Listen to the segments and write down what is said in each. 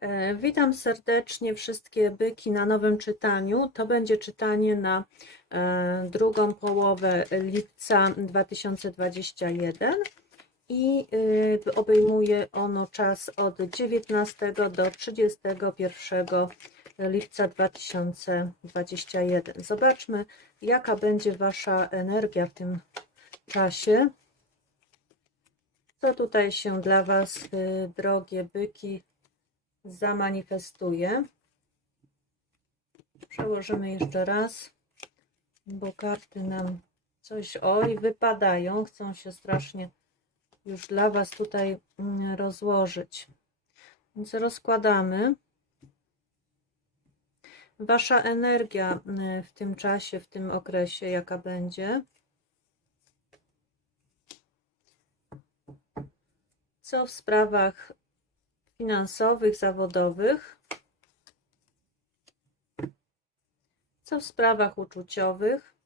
E, Witam serdecznie wszystkie byki na nowym czytaniu. To będzie czytanie na e, drugą połowę lipca 2021 i y, obejmuje ono czas od 19 do 31 lipca 2021. Zobaczmy, jaka będzie Wasza energia w tym czasie. Co tutaj się dla Was, y, drogie byki, zamanifestuje. Przełożymy jeszcze raz, bo karty nam coś, oj, wypadają, chcą się strasznie już dla Was tutaj mm, rozłożyć. Więc rozkładamy. Wasza energia mm, w tym czasie, w tym okresie, jaka będzie. Co w sprawach finansowych, zawodowych, co w sprawach uczuciowych,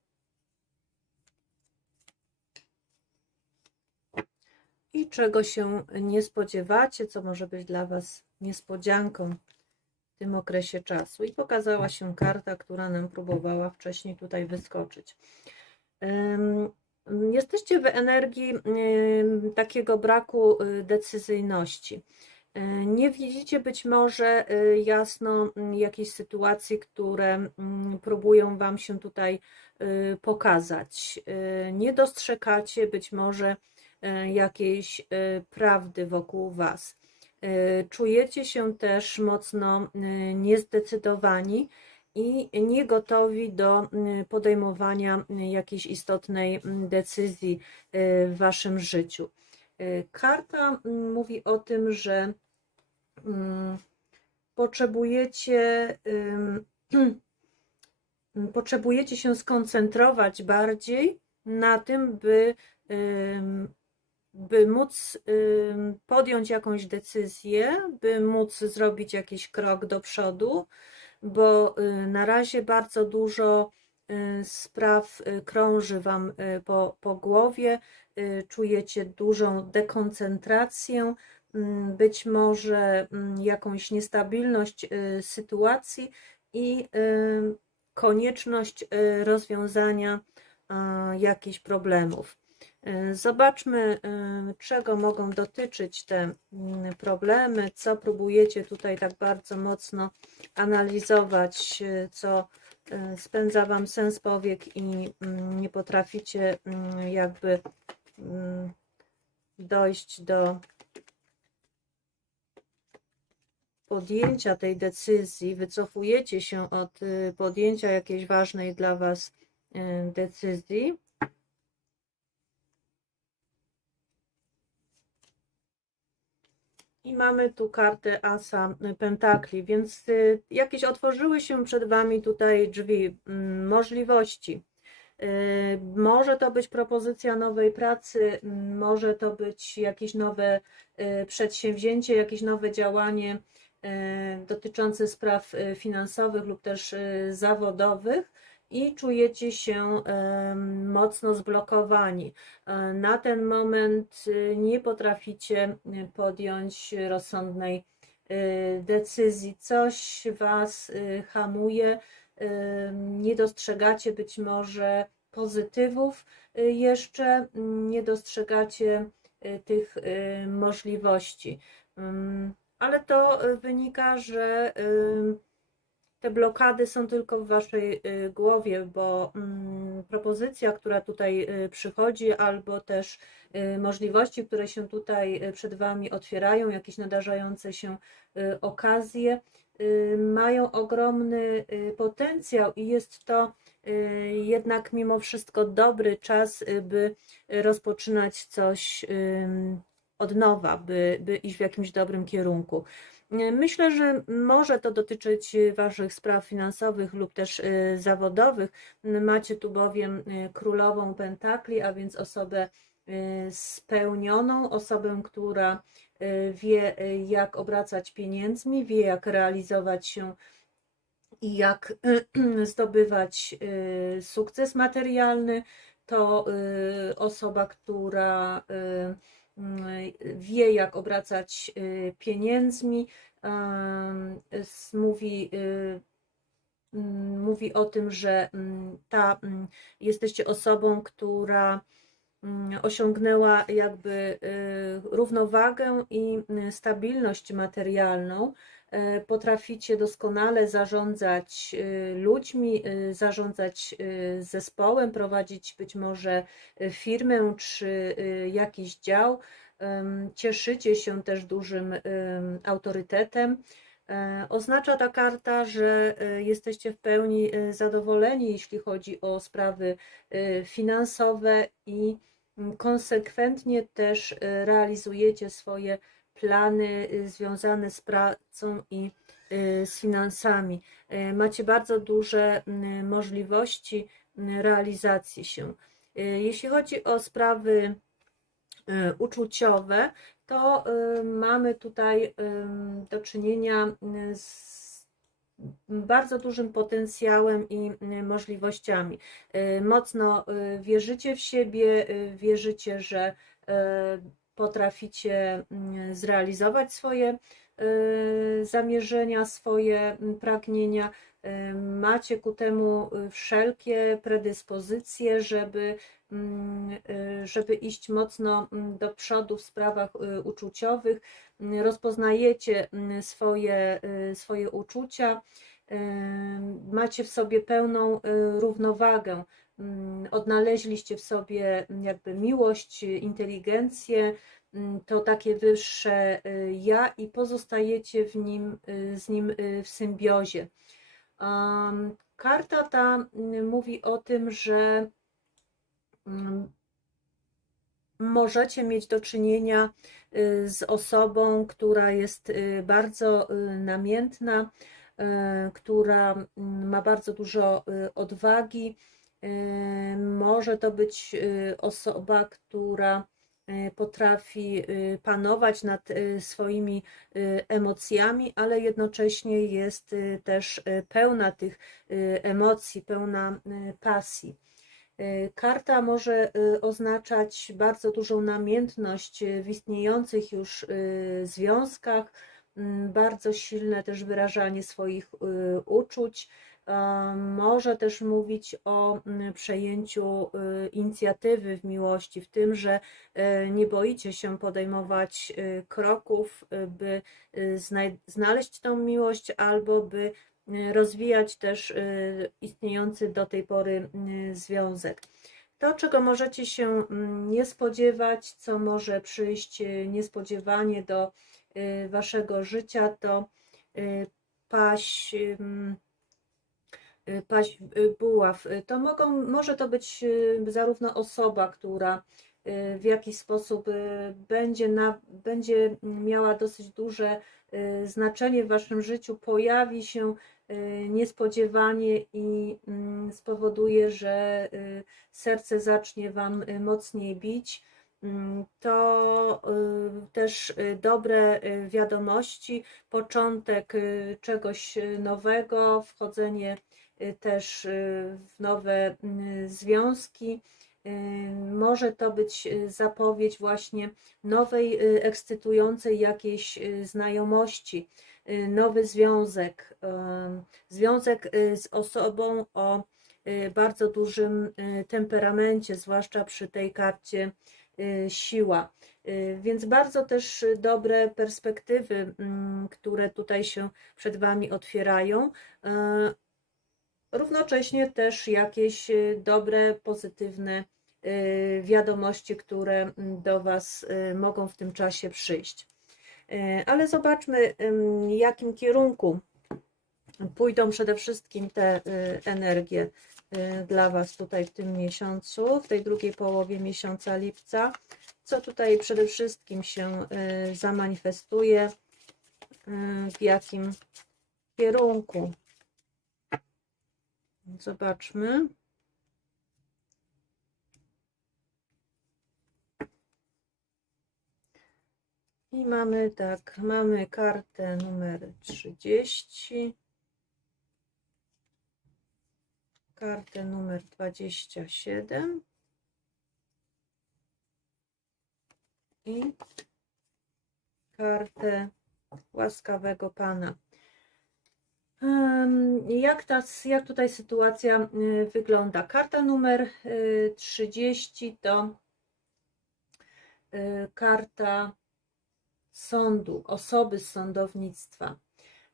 i czego się nie spodziewacie, co może być dla Was niespodzianką w tym okresie czasu. I pokazała się karta, która nam próbowała wcześniej tutaj wyskoczyć. Jesteście w energii takiego braku y, decyzyjności. Y, Nie widzicie być może y, jasno mm, jakiejś sytuacji, które mm, próbują Wam się tutaj y, pokazać. Nie dostrzegacie być może jakiejś prawdy wokół Was. Czujecie się też mocno niezdecydowani i nie gotowi do y, podejmowania jakiejś istotnej mm, decyzji w Waszym życiu. Y, Karta mm, mówi o tym, że mm, potrzebujecie, ym, potrzebujecie się skoncentrować bardziej na tym, by, by móc podjąć jakąś decyzję, by móc zrobić jakiś krok do przodu, bo y, na razie bardzo dużo spraw y, krąży Wam y, po, po głowie, y, czujecie dużą dekoncentrację, mm, być może mm, jakąś niestabilność y, sytuacji i y, konieczność y, rozwiązania y, jakichś problemów. Y, Zobaczmy, y, czego mogą dotyczyć te mm, problemy, co próbujecie tutaj tak bardzo mocno analizować, y, co y, spędza Wam sens powiek i mm, nie potraficie mm, jakby mm, dojść do podjęcia tej decyzji, wycofujecie się od y, podjęcia jakiejś ważnej dla Was y, decyzji. I mamy tu kartę Asa Pentakli, więc y, jakieś otworzyły się przed Wami tutaj drzwi, mm, możliwości. Y, Może to być propozycja nowej pracy, mm, może to być jakieś nowe y, przedsięwzięcie, jakieś nowe działanie dotyczące spraw finansowych lub też zawodowych i czujecie się mocno zblokowani. E, Na ten moment y, nie potraficie y, podjąć rozsądnej decyzji. Coś Was hamuje, nie dostrzegacie być może pozytywów jeszcze, mm, nie dostrzegacie tych możliwości. Ym, Ale to wynika, że te blokady są tylko w waszej y, głowie, bo mm, propozycja, która tutaj y, przychodzi, albo też y, możliwości, które się tutaj przed wami otwierają, jakieś nadarzające się okazje, mają ogromny potencjał i jest to jednak mimo wszystko dobry czas, by rozpoczynać coś od nowa, by, by iść w jakimś dobrym kierunku. Myślę, że może to dotyczyć Waszych spraw finansowych lub też y, zawodowych. Macie tu bowiem królową pentakli, a więc osobę spełnioną, osobę, która wie, jak obracać pieniędzmi, wie, jak realizować się i jak zdobywać sukces materialny. To osoba, która wie, jak obracać y, pieniędzmi. Mówi, y, mm, mówi o tym, że ta, jesteście osobą, która osiągnęła jakby y, równowagę i y, stabilność materialną. E, Potraficie doskonale zarządzać y, ludźmi, y, zarządzać zespołem, prowadzić być może firmę czy jakiś dział. Cieszycie się też dużym em, autorytetem. E, Oznacza ta karta, że e, jesteście w pełni e, zadowoleni, jeśli chodzi o sprawy e, finansowe i konsekwentnie też e, realizujecie swoje plany e, związane z pracą i e, z finansami. E, Macie bardzo duże m, możliwości m, realizacji się. Jeśli chodzi o sprawy uczuciowe, to y, mamy tutaj y, do czynienia y, z bardzo dużym potencjałem i y, możliwościami. Y, Mocno y, wierzycie w siebie, y, wierzycie, że y, potraficie y, zrealizować swoje y, zamierzenia, swoje y, pragnienia. Y, Macie ku temu y, wszelkie predyspozycje, żeby mm, żeby iść mocno mm, do przodu w sprawach uczuciowych. Mm, Rozpoznajecie mm, swoje, swoje uczucia, macie w sobie pełną y, równowagę. Mm, Odnaleźliście w sobie mm, jakby miłość, inteligencję, mm, to takie wyższe y, ja i pozostajecie w nim, y, z nim w symbiozie. Karta ta mówi o tym, że możecie mieć do czynienia z osobą, która jest bardzo namiętna, która mm, ma bardzo dużo y, odwagi. Y, Może to być y, osoba, która y, potrafi panować nad swoimi emocjami, ale jednocześnie jest też pełna tych emocji, pełna pasji. Y, Karta może oznaczać bardzo dużą namiętność w istniejących już związkach, bardzo silne też wyrażanie swoich y, uczuć. Może też mówić o mm, przejęciu y, inicjatywy w miłości, w tym, że y, nie boicie się podejmować kroków, by znaleźć tą miłość albo by rozwijać też istniejący do tej pory związek. To, czego możecie się mm, nie spodziewać, co może przyjść niespodziewanie do waszego życia, to y, paść, y, paść y, buław. Y, To mogą, może to być y, zarówno osoba, która y, w jakiś sposób y, będzie, na, będzie miała dosyć duże y, znaczenie w waszym życiu, pojawi się y, niespodziewanie i mm, spowoduje, że y, serce zacznie wam y, mocniej bić. Mm, To y, też y, dobre y, wiadomości, początek czegoś nowego, wchodzenie też w nowe y, związki. Może to być zapowiedź właśnie nowej, ekscytującej jakiejś znajomości, nowy związek, związek z osobą o bardzo dużym temperamencie, zwłaszcza przy tej karcie siła. Y, Więc bardzo też y, dobre perspektywy, mm, które tutaj się przed Wami otwierają. Y, Równocześnie też jakieś y, dobre, pozytywne y, wiadomości, które mm, do Was y, mogą w tym czasie przyjść. Y, Ale zobaczmy, jakim kierunku pójdą przede wszystkim te y, energie y, dla Was tutaj w tym miesiącu, w tej drugiej połowie miesiąca lipca. Co tutaj przede wszystkim się y, zamanifestuje, w jakim kierunku. Zobaczmy. I mamy tak, mamy kartę numer 30, kartę numer 27 i kartę łaskawego Pana. Jak, ta, jak tutaj sytuacja y, wygląda? Karta numer y, 30 to y, karta sądu, osoby z sądownictwa.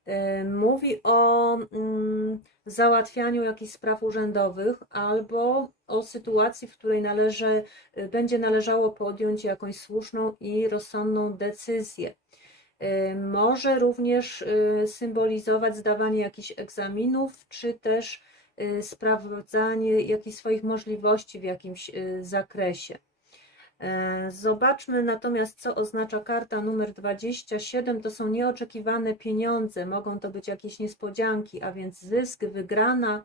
Y, Mówi o mm, załatwianiu jakichś spraw urzędowych albo o sytuacji, w której należy, y, będzie należało podjąć jakąś słuszną i rozsądną decyzję. Y, Może również symbolizować zdawanie jakichś egzaminów, czy też sprawdzanie jakichś swoich możliwości w jakimś zakresie. E, Zobaczmy natomiast, co oznacza karta numer 27. To są nieoczekiwane pieniądze, mogą to być jakieś niespodzianki, a więc zysk, wygrana,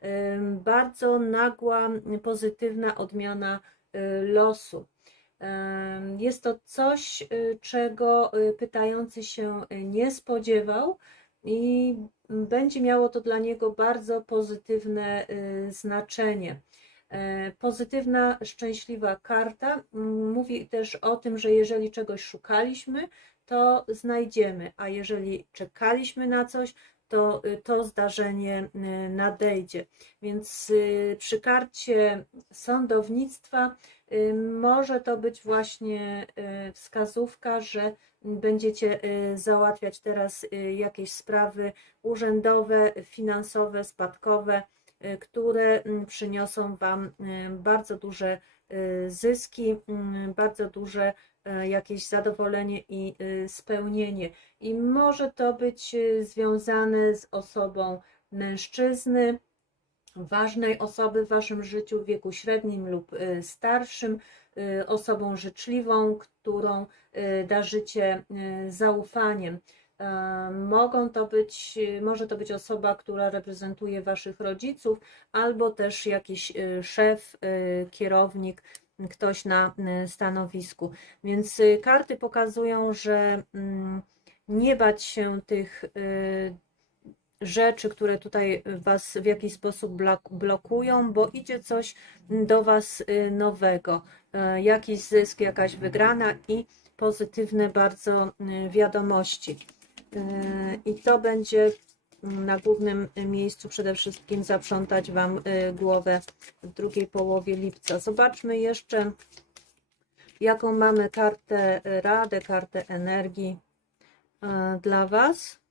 em, bardzo nagła, pozytywna odmiana y, losu. Jest to coś, czego pytający się nie spodziewał i będzie miało to dla niego bardzo pozytywne znaczenie. E, Pozytywna, szczęśliwa karta mówi też o tym, że jeżeli czegoś szukaliśmy, to znajdziemy, a jeżeli czekaliśmy na coś, to y, to zdarzenie y, nadejdzie. Więc y, przy karcie sądownictwa może to być właśnie wskazówka, że będziecie załatwiać teraz jakieś sprawy urzędowe, finansowe, spadkowe, które mm, przyniosą Wam y, bardzo duże y, zyski, mm, bardzo duże e, jakieś zadowolenie i y, spełnienie. I może to być związane z osobą mężczyzny, ważnej osoby w Waszym życiu w wieku średnim lub starszym, osobą życzliwą, którą darzycie zaufaniem. Mogą to być, może to być osoba, która reprezentuje Waszych rodziców, albo też jakiś y, szef, y, kierownik, ktoś na y, stanowisku. Więc karty pokazują, że mm, nie bać się tych rzeczy, które tutaj Was w jakiś sposób blok- blokują, bo idzie coś do Was nowego, e, jakiś zysk, jakaś wygrana i pozytywne bardzo wiadomości. Y, I to będzie na głównym miejscu przede wszystkim zaprzątać Wam y, głowę w drugiej połowie lipca. Zobaczmy jeszcze, jaką mamy kartę radę, kartę energii y, dla Was.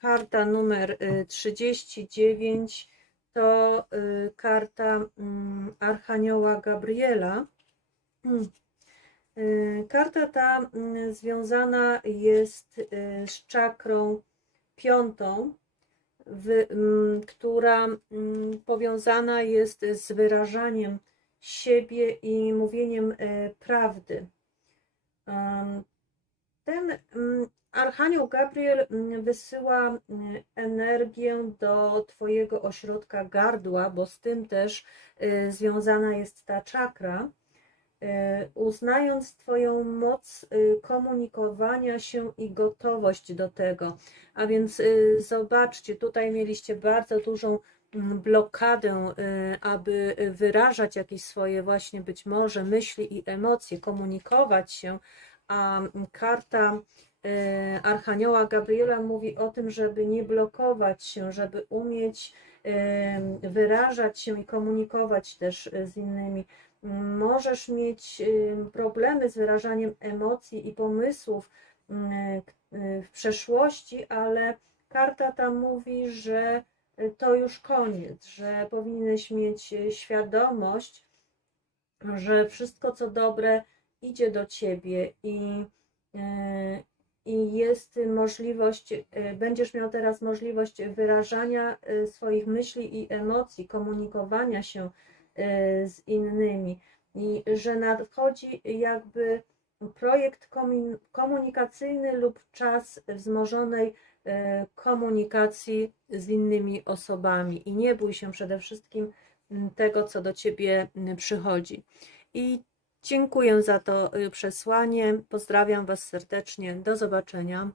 Karta numer y, 39 to y, karta mm, Archanioła Gabriela. Y, Karta ta mm, związana jest y, z czakrą piątą, mm, która powiązana jest z wyrażaniem siebie i mówieniem prawdy. Ten Archanioł Gabriel mm, wysyła mm, energię do Twojego ośrodka gardła, bo z tym też y, związana jest ta czakra, y, uznając Twoją moc y, komunikowania się i gotowość do tego. A więc zobaczcie, tutaj mieliście bardzo dużą mm, blokadę, aby wyrażać jakieś swoje właśnie być może myśli i emocje, komunikować się, a karta Archanioła Gabriela mówi o tym, żeby nie blokować się, żeby umieć wyrażać się i komunikować też e, z innymi. Możesz mieć em, problemy z wyrażaniem emocji i pomysłów m, k- e, w przeszłości, ale karta ta mówi, że e, to już koniec, że powinieneś mieć e, świadomość, że wszystko co dobre idzie do ciebie i, e, i jest możliwość, e, będziesz miał teraz możliwość wyrażania e, swoich myśli i emocji, komunikowania się e, z innymi i że nadchodzi jakby projekt komunikacyjny lub czas wzmożonej komunikacji z innymi osobami i nie bój się przede wszystkim m, tego, co do ciebie m, przychodzi. I Dziękuję za to y, przesłanie. Pozdrawiam Was serdecznie. Do zobaczenia.